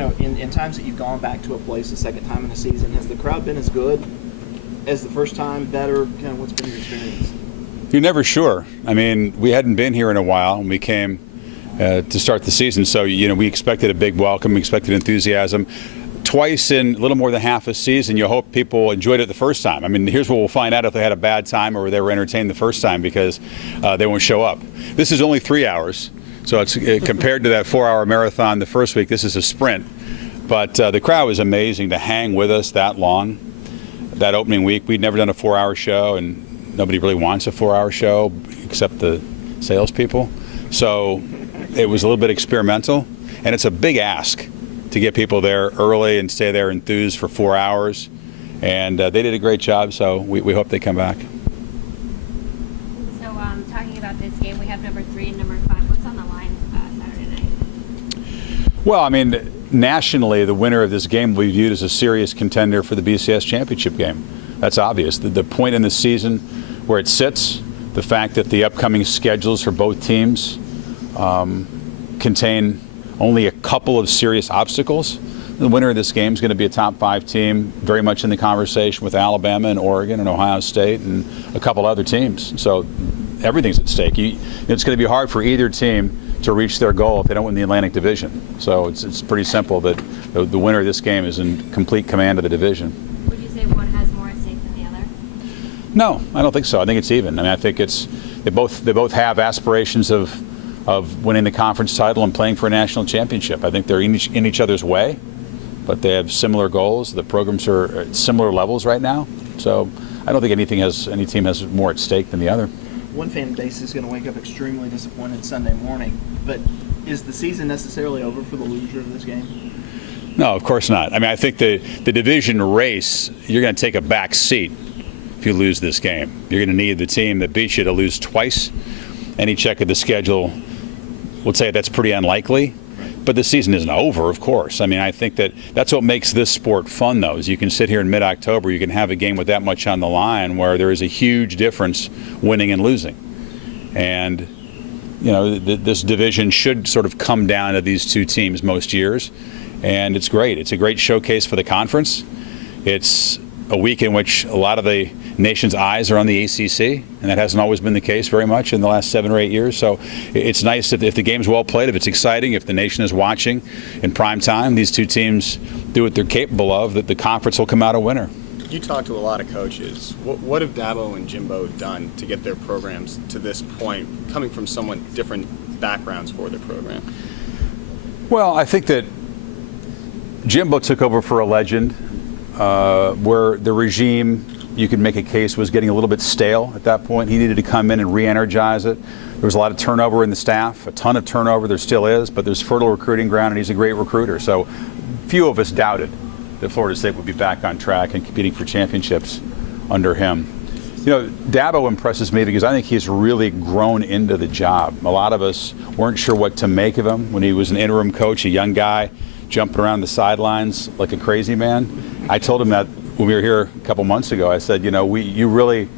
in times that you've gone back to a place the second time in the season, has the crowd been as good as the first time, better? Kind of what's been your experience? You're never sure. I mean, we hadn't been here in a while, and we came to start the season, so we expected a big welcome, we expected enthusiasm. Twice in a little more than half a season, you hope people enjoyed it the first time. I mean, here's what we'll find out if they had a bad time or they were entertained the first time, because they won't show up. This is only 3 hours, so it's compared to that 4-hour marathon the first week, this is a sprint. But the crowd was amazing to hang with us that long. That opening week, we'd never done a 4-hour show, and nobody really wants a 4-hour show except the salespeople. So it was a little bit experimental, and it's a big ask to get people there early and stay there enthused for 4 hours. And they did a great job, so we hope they come back. So talking about this game, we have number 3 and number 5. What's on the line Saturday night? Well, I mean, nationally, the winner of this game will be viewed as a serious contender for the BCS championship game. That's obvious. The point in the season where it sits, the fact that the upcoming schedules for both teams contain only a couple of serious obstacles. The winner of this game is going to be a top 5 team, very much in the conversation with Alabama and Oregon and Ohio State and a couple other teams. So everything's at stake. It's going to be hard for either team to reach their goal if they don't win the Atlantic Division. So it's pretty simple that the winner of this game is in complete command of the division. Would you say one has more at stake than the other? No, I don't think so. I think it's even. I mean, I think they both have aspirations of winning the conference title and playing for a national championship. I think they're in each other's way, but they have similar goals. The programs are at similar levels right now. So I don't think any team has more at stake than the other. One fan base is going to wake up extremely disappointed Sunday morning, but is the season necessarily over for the loser of this game? No, of course not. I mean, I think the division race, you're going to take a back seat if you lose this game. You're going to need the team that beats you to lose twice. Any check of the schedule would say that's pretty unlikely, but the season isn't over, of course. I mean, I think that's what makes this sport fun, though, is you can sit here in mid-October, you can have a game with that much on the line where there is a huge difference winning and losing. And, this division should sort of come down to these two teams most years, and it's great. It's a great showcase for the conference. It's a week in which a lot of the nation's eyes are on the ACC, and that hasn't always been the case very much in the last 7 or 8 years. So it's nice if the game's well played, if it's exciting, if the nation is watching in prime time, these two teams do what they're capable of, that the conference will come out a winner. You talk to a lot of coaches. What have Dabo and Jimbo done to get their programs to this point, coming from somewhat different backgrounds for their program? Well, I think that Jimbo took over for a legend, where the regime, you could make a case, was getting a little bit stale at that point. He needed to come in and re-energize it. There was a lot of turnover in the staff, a ton of turnover. There still is, but there's fertile recruiting ground, and he's a great recruiter. So few of us doubted that Florida State would be back on track and competing for championships under him. Dabo impresses me because I think he's really grown into the job. A lot of us weren't sure what to make of him when he was an interim coach, a young guy jumping around the sidelines like a crazy man. I told him that when we were here a couple months ago. I said, you really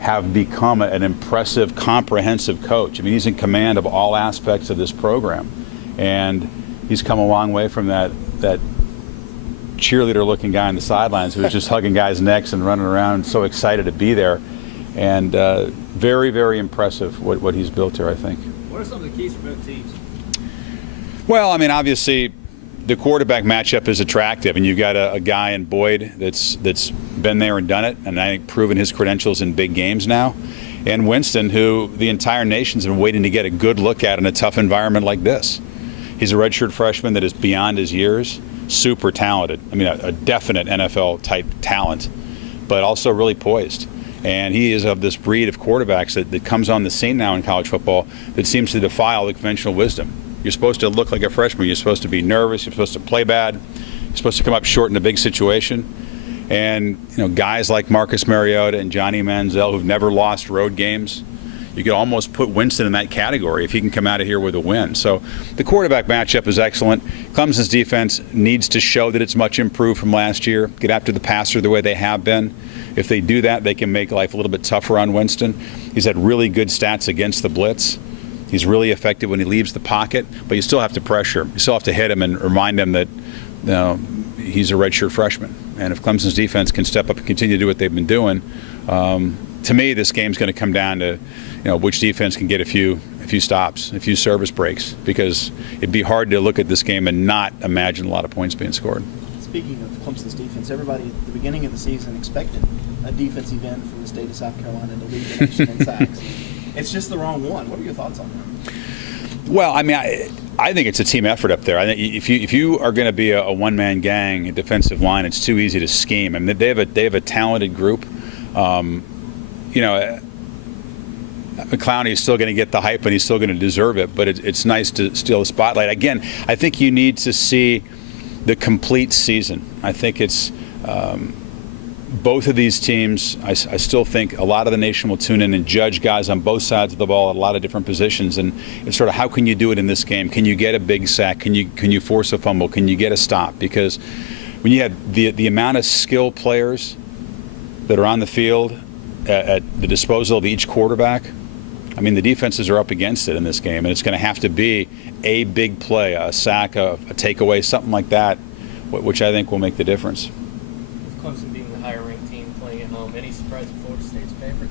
have become an impressive, comprehensive coach. I mean, he's in command of all aspects of this program, and he's come a long way from that cheerleader-looking guy on the sidelines who was just hugging guys' necks and running around, so excited to be there. And very, very impressive what he's built here, I think. What are some of the keys for both teams? Well, I mean, obviously, the quarterback matchup is attractive, and you've got a guy in Boyd that's been there and done it, and I think proven his credentials in big games now. And Winston, who the entire nation's been waiting to get a good look at in a tough environment like this. He's a redshirt freshman that is beyond his years, super talented. I mean, a definite NFL-type talent, but also really poised. And he is of this breed of quarterbacks that comes on the scene now in college football that seems to defy all the conventional wisdom. You're supposed to look like a freshman. You're supposed to be nervous. You're supposed to play bad. You're supposed to come up short in a big situation. And guys like Marcus Mariota and Johnny Manziel, who've never lost road games, you could almost put Winston in that category if he can come out of here with a win. So the quarterback matchup is excellent. Clemson's defense needs to show that it's much improved from last year, get after the passer the way they have been. If they do that, they can make life a little bit tougher on Winston. He's had really good stats against the blitz. He's really effective when he leaves the pocket, but you still have to pressure him. You still have to hit him and remind him that he's a redshirt freshman. And if Clemson's defense can step up and continue to do what they've been doing, to me, this game's going to come down to, which defense can get a few stops, a few service breaks, because it'd be hard to look at this game and not imagine a lot of points being scored. Speaking of Clemson's defense, everybody at the beginning of the season expected a defensive end from the state of South Carolina to lead the nation in sacks. It's just the wrong one. What are your thoughts on that? Well, I mean, I think it's a team effort up there. I think if you are going to be a one-man gang, a defensive line, it's too easy to scheme. I mean, they have a talented group. Clowney is still going to get the hype and he's still going to deserve it, but it's nice to steal the spotlight. Again, I think you need to see the complete season. I think it's both of these teams. I still think a lot of the nation will tune in and judge guys on both sides of the ball at a lot of different positions, and it's sort of, how can you do it in this game? Can you get a big sack? Can you force a fumble? Can you get a stop? Because when you have the amount of skilled players that are on the field at the disposal of each quarterback, I mean, the defenses are up against it in this game, and it's going to have to be a big play, a sack, a takeaway, something like that, which I think will make the difference. With Clemson being the higher-ranked team playing at home, any surprise that Florida State's favorite?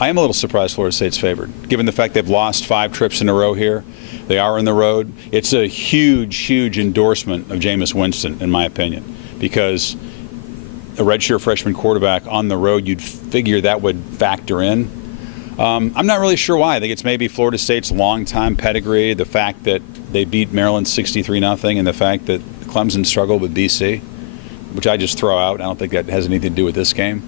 I am a little surprised Florida State's favored, given the fact they've lost 5 trips in a row here. They are on the road. It's a huge, huge endorsement of Jameis Winston, in my opinion, because a redshirt freshman quarterback on the road, you'd figure that would factor in. I'm not really sure why. I think it's maybe Florida State's longtime pedigree, the fact that they beat Maryland 63-0, and the fact that Clemson struggled with BC, which I just throw out. I don't think that has anything to do with this game.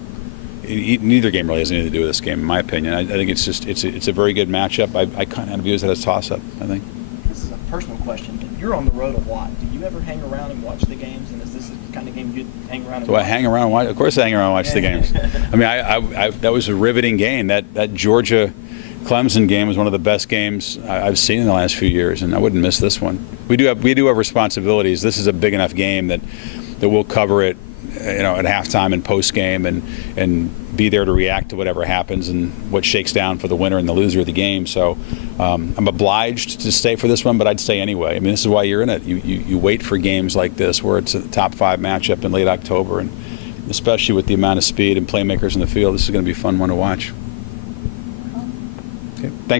Neither game really has anything to do with this game, in my opinion. I think it's a very good matchup. I kind of view it as a toss-up, I think. This is a personal question. You're on the road a lot. Do you ever hang around and watch the games? And is this the kind of game you'd hang around and watch? Do I hang around and watch? Of course I hang around and watch the games. I mean, I that was a riveting game. That Georgia-Clemson game was one of the best games I've seen in the last few years, and I wouldn't miss this one. We do have responsibilities. This is a big enough game that we'll cover it, at halftime and post-game, and be there to react to whatever happens and what shakes down for the winner and the loser of the game. So I'm obliged to stay for this one, but I'd stay anyway. I mean, this is why you're in it. You wait for games like this where it's a top 5 matchup in late October, and especially with the amount of speed and playmakers in the field, this is going to be a fun one to watch.